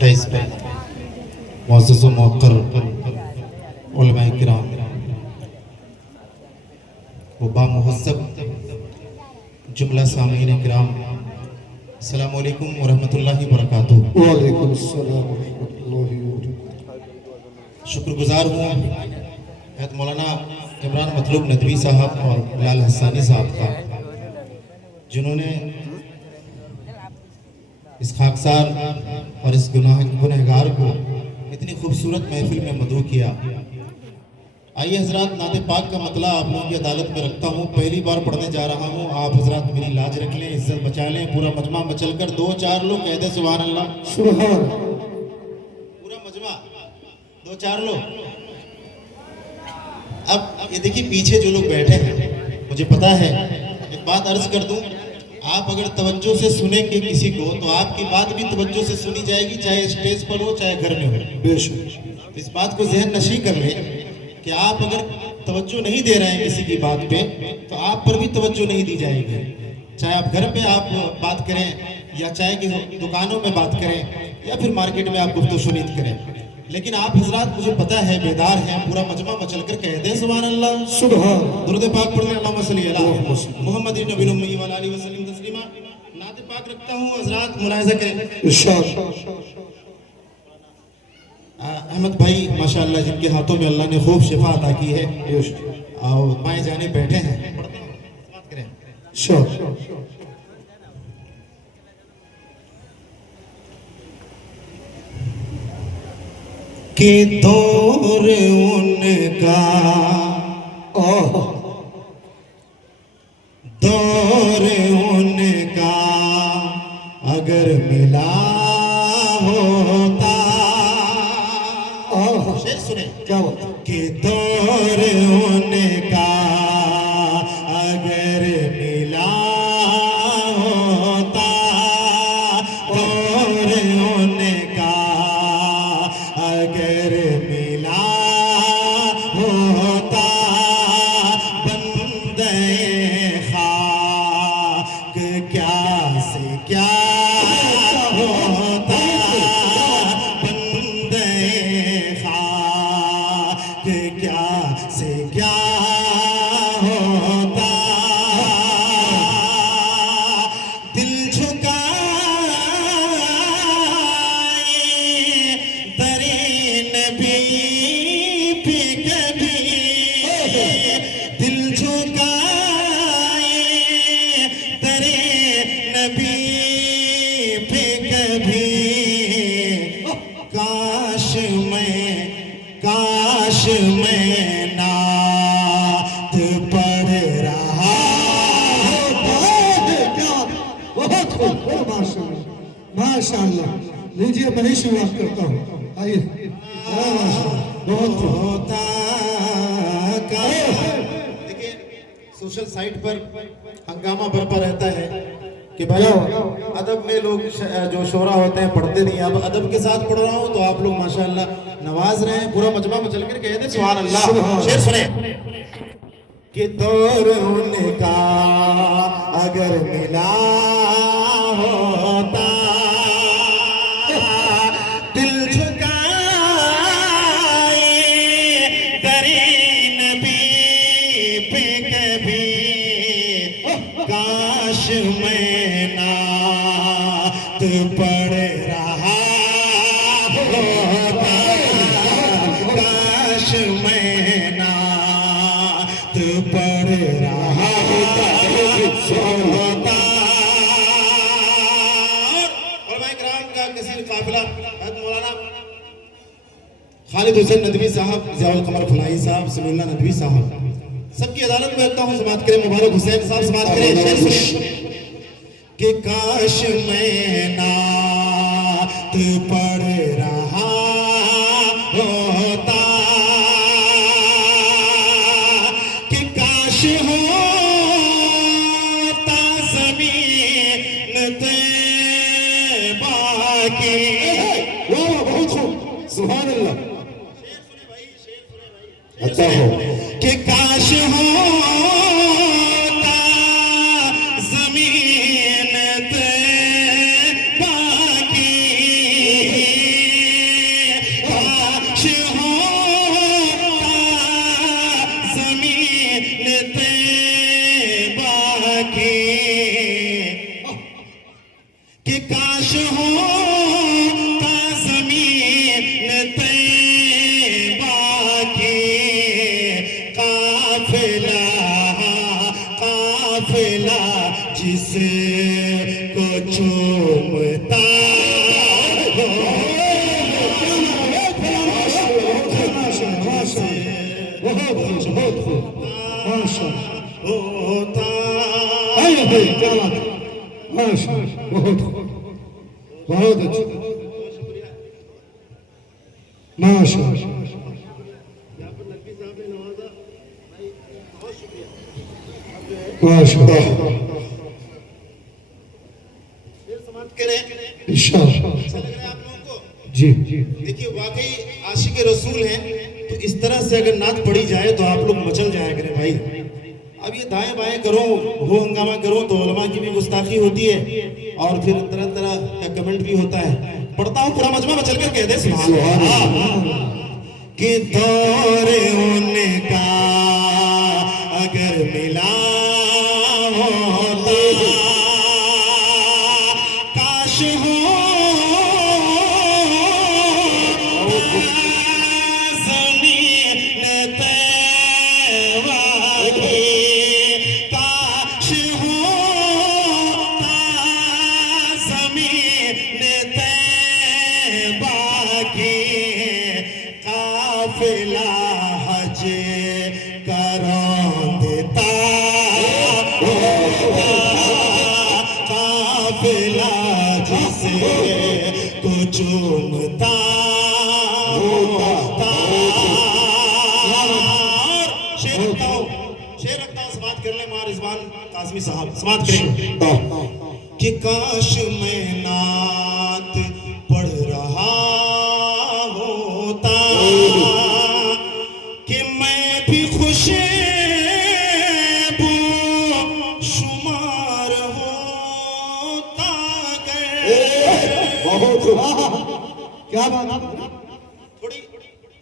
Test पे मुअज़्ज़ज़ व मुवक़्क़र उलमाए किराम व बामुहज़्ज़ब जुमला सामीन किराम, अस्सलामु अलैकुम व रहमतुल्लाहि व बरकातुहू। वालेकुम अस्सलाम व रहमतुल्लाहि व बरकातुहू। शुक्रगुजार हूँ हैत मौलाना इमरान मतलूब नदवी साहब और बिलाल हस्सानी साहब का, जिन्होंने इस खाकसार और इस गुनहगार को इतनी खूबसूरत महफिल में मदऊ किया। आइए हजरात, नाते पाक का मतला आप लोगों की अदालत में रखता हूँ। पहली बार पढ़ने जा रहा हूँ, आप हजरात मेरी लाज रख लें, इज्जत बचा लें। पूरा मजमा मचल कर 2-4 लोग कहते सुभान अल्लाह। सुभान। पूरा मजमा 2-4 लोग। अब ये देखिए पीछे जो लोग बैठे हैं, मुझे पता है, एक बात अर्ज कर दूं, आप अगर तवज्जो से सुनेंगे किसी को तो आपकी बात भी तवज्जो से सुनी जाएगी, चाहे स्टेज पर हो चाहे घर में हो। बेशक इस बात को जहन नशी कर लें कि आप अगर तवज्जो नहीं दे रहे हैं किसी की बात पे तो आप पर भी तवज्जो नहीं दी जाएगी। चाहे आप घर पे आप बात करें या चाहे कि दुकानों में बात करें या फिर मार्केट में आप गुफ्तगू सुनीत करें, लेकिन आप हजरात मुझे पता है बेदार हैं। पूरा मजमा मचल कर कह दे सुभान अल्लाह। सुभान। दुरूद पाक पढ़ लें, अल्लाहुम्मा सल्ली अला मुहम्मद नबी उम्मी व आलिहि वसल्लम तस्लीमा। नात पाक रखता हूँ हजरात, मुलाहिजा करें। इरशाद। अहमद भाई माशाअल्लाह, जिनके हाथों में अल्लाह ने खूब शिफा अता की है, और बाएं जाने बैठे हैं, पढ़ते हैं, बात करें। इरशाद। के दौर उनका दौर उनका अगर मिला होता, शेर सुने क्या बात कि दौर उनका अगर मिला होता, दौर उनका अगर मिला होता, बंदे खाक क्या से क्या होता, बंदे खाक क्या से क्या होता, दिल झुकाए दरे नबी पे कभी, दिल झुकाए दरे नबी पे कभी, काश मैं नात पढ़ रहा बहुत खूब। माशाअल्लाह माशाअल्लाह। लीजिए मैं ही शुरुआत करता हूँ। आइए। बहुत खूब। होता। देखिए सोशल साइट पर हंगामा बरपा रहता है कि भाई अदब में लोग जो शोरा होते हैं पढ़ते नहीं। अब अदब के साथ पढ़ रहा हूँ तो आप लोग माशाअल्लाह नवाज रहे हैं। पूरा मजमा मचल कर कह दे सुभान अल्लाह। शेर सुने कि दौर उनका अगर मिला होता, दिल झुकाए दरे नबी पे कभी, काश मैं नात पढ़ रहा होता, काश मैं नात पढ़ रहा होता। उलमाए किराम का कसीर काफिला हज़रत मौलाना खालिद हुसैन नदवी साहब, ज़ियाउल कमर फलाही साहब, समीउल्लाह नदवी साहब, सबकी अदालत में रखता हूँ। समात करें मुबारक हुसैन साहब, समात करें। शेर सुनिए कि काश मैं नात पढ़ रहा होता, कि काश होता ज़मीन तैबा की। बहुत खूब। सुभान अल्लाह। अच्छा हो कि काश होता ज़मीन तैबा की, माशाल्लाह होता। आइए भाई क्या बात है माशाल्लाह बहुत अच्छा माशाल्लाह माशाल्लाह समाप्त करें। इंशाअल्लाह अच्छा लग रहा है आप लोगों को? जी देखिए वाकई आशिक रसूल हैं, तो इस तरह से अगर नात पढ़ी जाए तो आप लोग मचल जाया करें भाई। अब ये दाएं बाएं करो, हो हंगामा करो तो उलमा की भी गुस्ताखी होती है और फिर तरह तरह का कमेंट भी होता है। पढ़ता हूँ पूरा मजमा में चल कर कह दे सुभान अल्लाह कि दौर उनका अगर मिला होता, काश हो ज़मीन तैवा की, काश होता ज़मीन तैबा की, काफिला हज करौंदता काफिला जिसे को चूमता होता। शेर रखता हूँ समाप्त कर ले मां रिजवान कासमी साहब समाप्त करें कि काश मैं नात पढ़ रहा होता, कि मैं भी खुश शुमार होता क्या बात थोड़ी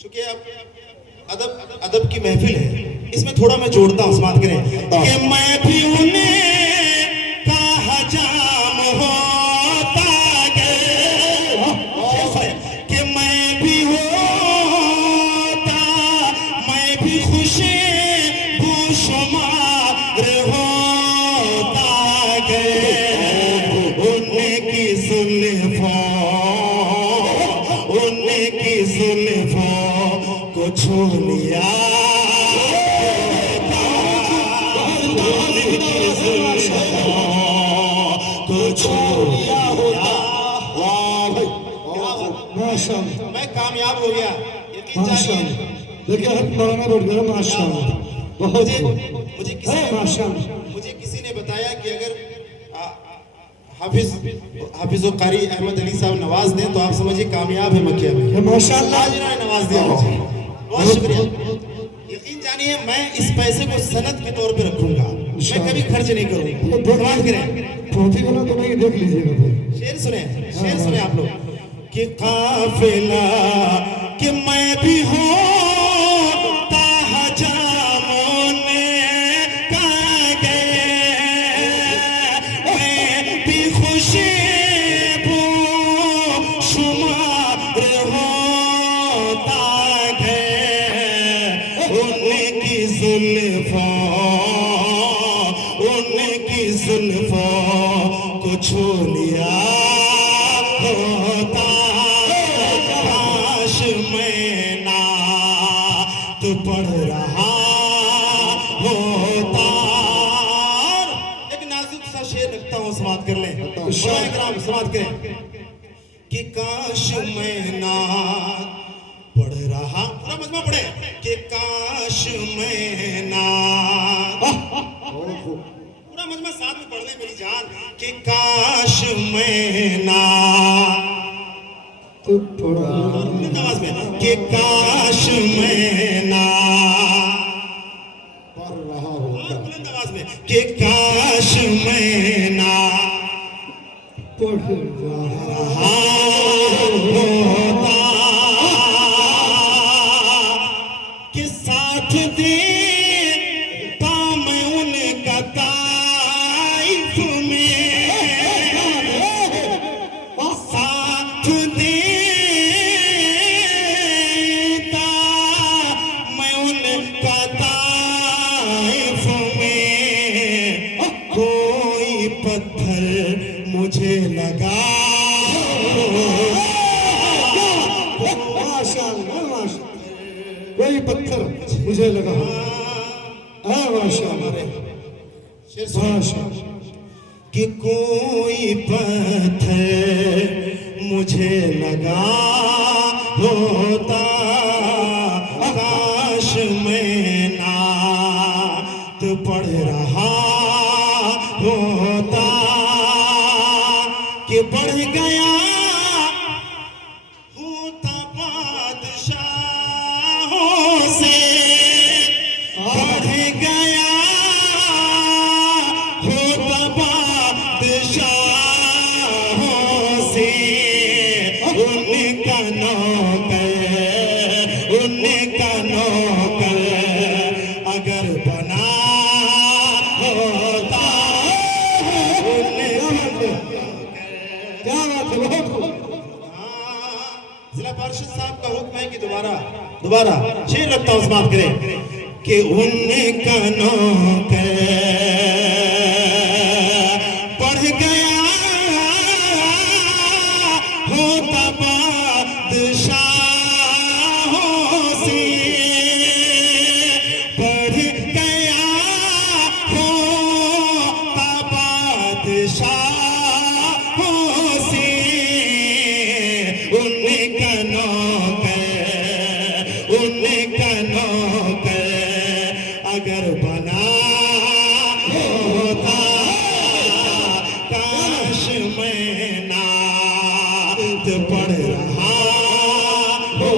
चूंकि अब अदब की महफिल है, इसमें थोड़ा मैं जोड़ता हूँ समाप्त करें कि मैं भी उन्हें का हजाम होता कि मैं भी होता, मैं भी खुशी शुमार होता उनकी जुल्फों को छू लिया, को छू लिया माशाल्लाह मैं कामयाब हो गया यकीन जानिए। माशाल्लाह देखिए हम मौलाना बोल गए माशाल्लाह बहुत मुझे किसी ने बताया कि अगर हाफिज कारी अहमद अली साहब नवाज दें तो आप समझिए कामयाब है मक्किया में। माशाल्लाह आज इन्होंने नवाज दिया मुझे, बहुत शुक्रिया। यकीन जानिए मैं इस पैसे को सनद के तौर पे रखूंगा, मैं कभी खर्च नहीं करूंगा। बात करें ट्रॉफी वाला तो नहीं देख लीजिएगा भाई। शेर सुने आप लोग कि काफिला कि मैं भी होता हजामों का गए, मैं भी खुशी शुमार होता है उनकी जुल्फों को छू लिया होता, काश मैं नात पढ़ रहा होता। एक नाजुक सा शेर रखता हूँ समाप्त कर लें, समाप्त करें कि काश मैं नात पढ़ रहा, पूरा मजमा पढ़े कि काश मैं नात, पूरा मजमा साथ में पढ़ ले मेरी जान कि काश मैं नात आवाज में कि काश मैं ना पढ़ रहा होता बुलंद आवाज में कि काश मैं ना पढ़ रहा होता, कि साथ देता मैं उनका ताइफ में, साथ देता मैं उनका ताइफ में, कोई पत्थर मुझे लगा माशाल्लाह माशाल्लाह कोई पत्थर मुझे लगा हाँ माशाल्लाह शेर सुनिए। माशाल्लाह कि कोई पत्थर मुझे लगा होता, काश मैं नात पढ़ रहा होता, कि बढ़ गया होता बादशाहों से, बढ़ गया होता बादशाहों से, उनका नौकर अगर बना होता, क्या बात है बहुत खूब जिला पार्षद साहब का हुक्म है कि दोबारा शेर लगता हूं समाप्त करें कि उनका नौकर बढ़ गया होता बादशाहों से, बढ़ गया होता बादशाहों से, उनका नौकर अगर बना होता, काश मैं नात पढ़ रहा हो